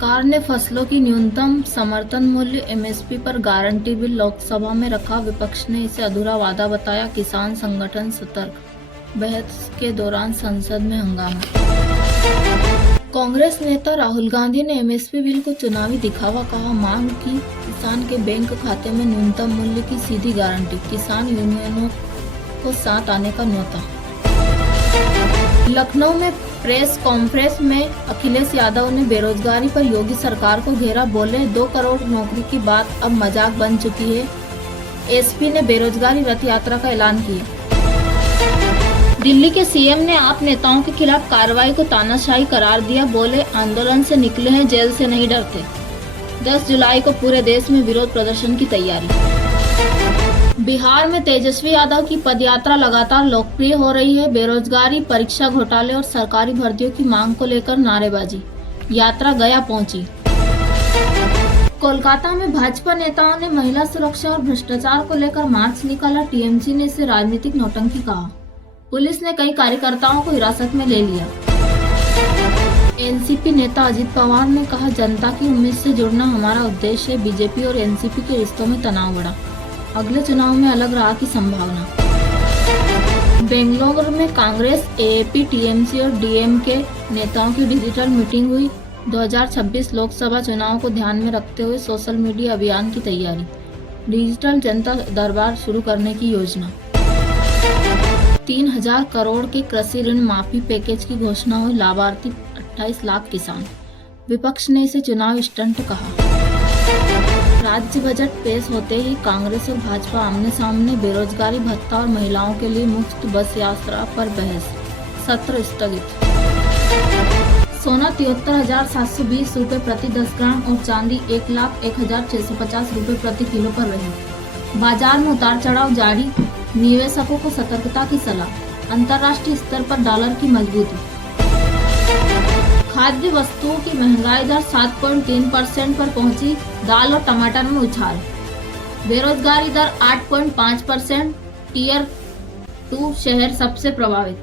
सरकार ने फसलों की न्यूनतम समर्थन मूल्य एमएसपी पर गारंटी बिल लोकसभा में रखा। विपक्ष ने इसे अधूरा वादा बताया। किसान संगठन सतर्क। बहस के दौरान संसद में हंगामा। कांग्रेस नेता राहुल गांधी ने एमएसपी बिल को चुनावी दिखावा कहा। मांग की किसान के बैंक खाते में न्यूनतम मूल्य की सीधी गारंटी। किसान यूनियनों को साथ आने का न्योता। लखनऊ में प्रेस कॉन्फ्रेंस में अखिलेश यादव ने बेरोजगारी पर योगी सरकार को घेरा। बोले 2 करोड़ नौकरी की बात अब मजाक बन चुकी है। एसपी ने बेरोजगारी रथ यात्रा का ऐलान किया। दिल्ली के सीएम ने आप नेताओं के खिलाफ कार्रवाई को तानाशाही करार दिया। बोले आंदोलन से निकले हैं, जेल से नहीं डरते। 10 जुलाई को पूरे देश में विरोध प्रदर्शन की तैयारी। बिहार में तेजस्वी यादव की पदयात्रा लगातार लोकप्रिय हो रही है। बेरोजगारी, परीक्षा घोटाले और सरकारी भर्तियों की मांग को लेकर नारेबाजी। यात्रा गया पहुंची। कोलकाता में भाजपा नेताओं ने महिला सुरक्षा और भ्रष्टाचार को लेकर मार्च निकाला। टीएमसी ने इसे राजनीतिक नौटंकी कहा। पुलिस ने कई कार्यकर्ताओं को हिरासत में ले लिया। एनसीपी नेता अजित पवार ने कहा, जनता की उम्मीद से जुड़ना हमारा उद्देश्य है। बीजेपी और एनसीपी के रिश्तों में तनाव बढ़ा। अगले चुनाव में अलग राह की संभावना। बेंगलुरु में कांग्रेस, एएपी, टीएमसी और डीएमके नेताओं की डिजिटल मीटिंग हुई। 2026 लोकसभा चुनाव को ध्यान में रखते हुए सोशल मीडिया अभियान की तैयारी। डिजिटल जनता दरबार शुरू करने की योजना। 3000 करोड़ के कृषि ऋण माफी पैकेज की घोषणा हुई। लाभार्थी 28 लाख किसान। विपक्ष ने इसे चुनाव स्टंट कहा। राज्य बजट पेश होते ही कांग्रेस और भाजपा आमने सामने। बेरोजगारी भत्ता और महिलाओं के लिए मुफ्त बस यात्रा पर बहस। सत्र स्थगित। सोना 73,720 रुपए प्रति 10 ग्राम और चांदी 1,01,650 रुपए प्रति किलो पर रही। बाजार में उतार चढ़ाव जारी। निवेशकों को सतर्कता की सलाह। अंतर्राष्ट्रीय स्तर पर डॉलर की मजबूती। खाद्य वस्तुओं की महंगाई दर 7.3% पर पहुंची। दाल और टमाटर में उछाल। बेरोजगारी दर 8.5%। टियर 2 शहर सबसे प्रभावित।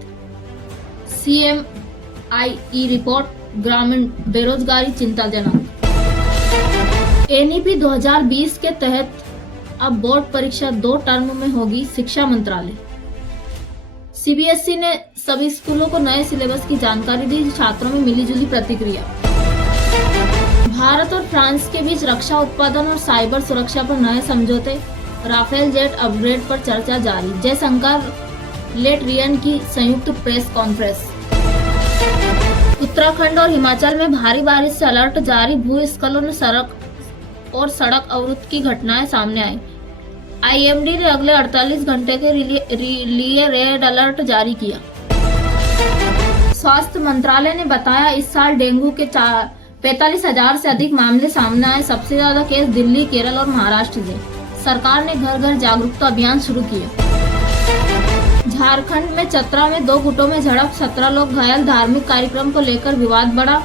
CMIE report. ग्रामीण बेरोजगारी चिंताजनक। एनईपी 2020 के तहत अब बोर्ड परीक्षा 2 टर्म में होगी। शिक्षा मंत्रालय। सीबीएसई ने सभी स्कूलों को नए सिलेबस की जानकारी दी। छात्रों में मिलीजुली प्रतिक्रिया। भारत और फ्रांस के बीच रक्षा उत्पादन और साइबर सुरक्षा पर नए समझौते। राफेल जेट अपग्रेड पर चर्चा जारी। जयशंकर ले ड्रियन की संयुक्त प्रेस कॉन्फ्रेंस। उत्तराखंड और हिमाचल में भारी बारिश से अलर्ट जारी। भूस्खलन ने सड़क अवरुद्ध की घटनाएं सामने आई। आईएमडी ने अगले 48 घंटे के लिए रेड अलर्ट जारी किया। स्वास्थ्य मंत्रालय ने बताया, इस साल डेंगू के 45,000 से अधिक मामले सामने आए। सबसे ज्यादा केस दिल्ली, केरल और महाराष्ट्र से। सरकार ने घर घर जागरूकता अभियान शुरू किया। झारखंड में चतरा में 2 गुटों में झड़प। 17 लोग घायल। धार्मिक कार्यक्रम को लेकर विवाद बढ़ा।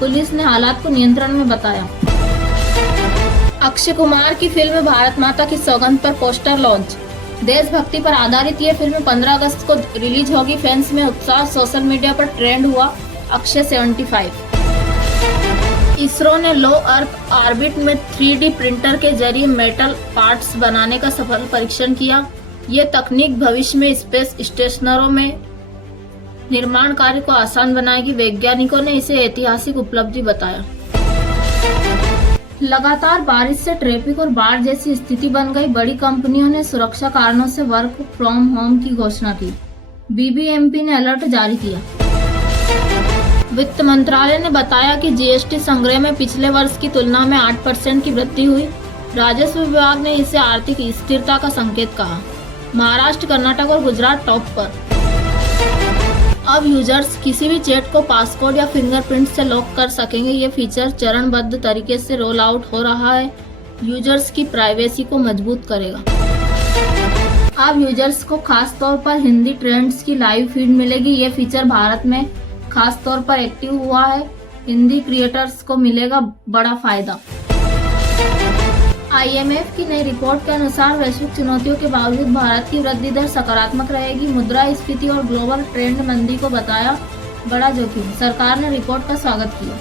पुलिस ने हालात को नियंत्रण में बताया। अक्षय कुमार की फिल्म भारत माता की सौगंध पर पोस्टर लॉन्च। देशभक्ति पर आधारित ये फिल्म 15 अगस्त को रिलीज होगी। फैंस में उत्साह। सोशल मीडिया पर ट्रेंड हुआ अक्षय 75। इसरो ने लो अर्थ ऑर्बिट में 3D प्रिंटर के जरिए मेटल पार्ट्स बनाने का सफल परीक्षण किया। ये तकनीक भविष्य में स्पेस स्टेशनों में निर्माण कार्य को आसान बनाएगी। वैज्ञानिकों ने इसे ऐतिहासिक उपलब्धि बताया। लगातार बारिश से ट्रैफिक और बाढ़ जैसी स्थिति बन गई। बड़ी कंपनियों ने सुरक्षा कारणों से वर्क फ्रॉम होम की घोषणा की। बीबीएमपी ने अलर्ट जारी किया। वित्त मंत्रालय ने बताया कि जीएसटी संग्रह में पिछले वर्ष की तुलना में 8% की वृद्धि हुई। राजस्व विभाग ने इसे आर्थिक स्थिरता का संकेत कहा। महाराष्ट्र, कर्नाटक और गुजरात टॉप पर। अब यूजर्स किसी भी चैट को पासकोड या फिंगरप्रिंट से लॉक कर सकेंगे। ये फीचर चरणबद्ध तरीके से रोल आउट हो रहा है। यूजर्स की प्राइवेसी को मजबूत करेगा। अब यूजर्स को खास तौर पर हिंदी ट्रेंड्स की लाइव फीड मिलेगी। ये फीचर भारत में खास तौर पर एक्टिव हुआ है। हिंदी क्रिएटर्स को मिलेगा बड़ा फायदा। आईएमएफ की नई रिपोर्ट के अनुसार वैश्विक चुनौतियों के बावजूद भारत की वृद्धि दर सकारात्मक रहेगी। मुद्रास्फीति और ग्लोबल ट्रेंड मंदी को बताया बड़ा जोखिम। सरकार ने रिपोर्ट का स्वागत किया।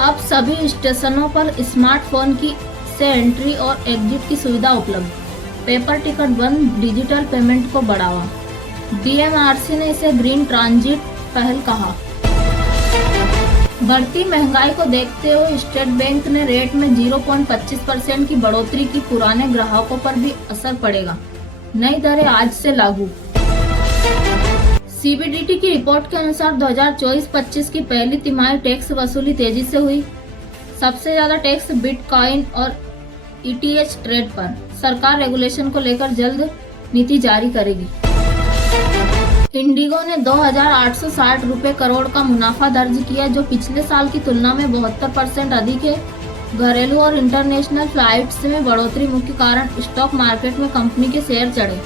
अब सभी स्टेशनों पर स्मार्टफोन की से एंट्री और एग्जिट की सुविधा उपलब्ध। पेपर टिकट बंद, डिजिटल पेमेंट को बढ़ावा। डीएमआरसी ने इसे ग्रीन ट्रांजिट पहल कहा। बढ़ती महंगाई को देखते हुए स्टेट बैंक ने रेट में 0.25% की बढ़ोतरी की। पुराने ग्राहकों पर भी असर पड़ेगा। नई दरें आज से लागू। सीबीडीटी की रिपोर्ट के अनुसार 2024-25 की पहली तिमाही टैक्स वसूली तेजी से हुई। सबसे ज्यादा टैक्स बिटकॉइन और ईटीएच ट्रेड पर। सरकार रेगुलेशन को लेकर जल्द नीति जारी करेगी। इंडिगो ने 2,860 रुपये करोड़ का मुनाफा दर्ज किया, जो पिछले साल की तुलना में 72% अधिक है। घरेलू और इंटरनेशनल फ्लाइट्स में बढ़ोतरी मुख्य कारण। स्टॉक मार्केट में कंपनी के शेयर चढ़े।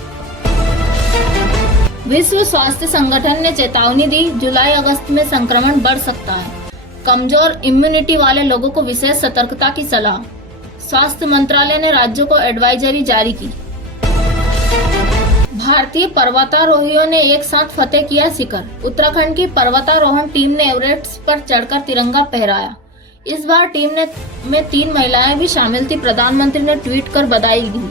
विश्व स्वास्थ्य संगठन ने चेतावनी दी, जुलाई अगस्त में संक्रमण बढ़ सकता है। कमजोर इम्यूनिटी वाले लोगों को विशेष सतर्कता की सलाह। स्वास्थ्य मंत्रालय ने राज्यों को एडवाइजरी जारी की। भारतीय पर्वतारोहियों ने एक साथ फतेह किया शिखर। उत्तराखंड की पर्वतारोहण टीम ने एवरेस्ट पर चढ़कर तिरंगा फहराया। इस बार टीम में 3 महिलाएं भी शामिल थी। प्रधानमंत्री ने ट्वीट कर बधाई दी।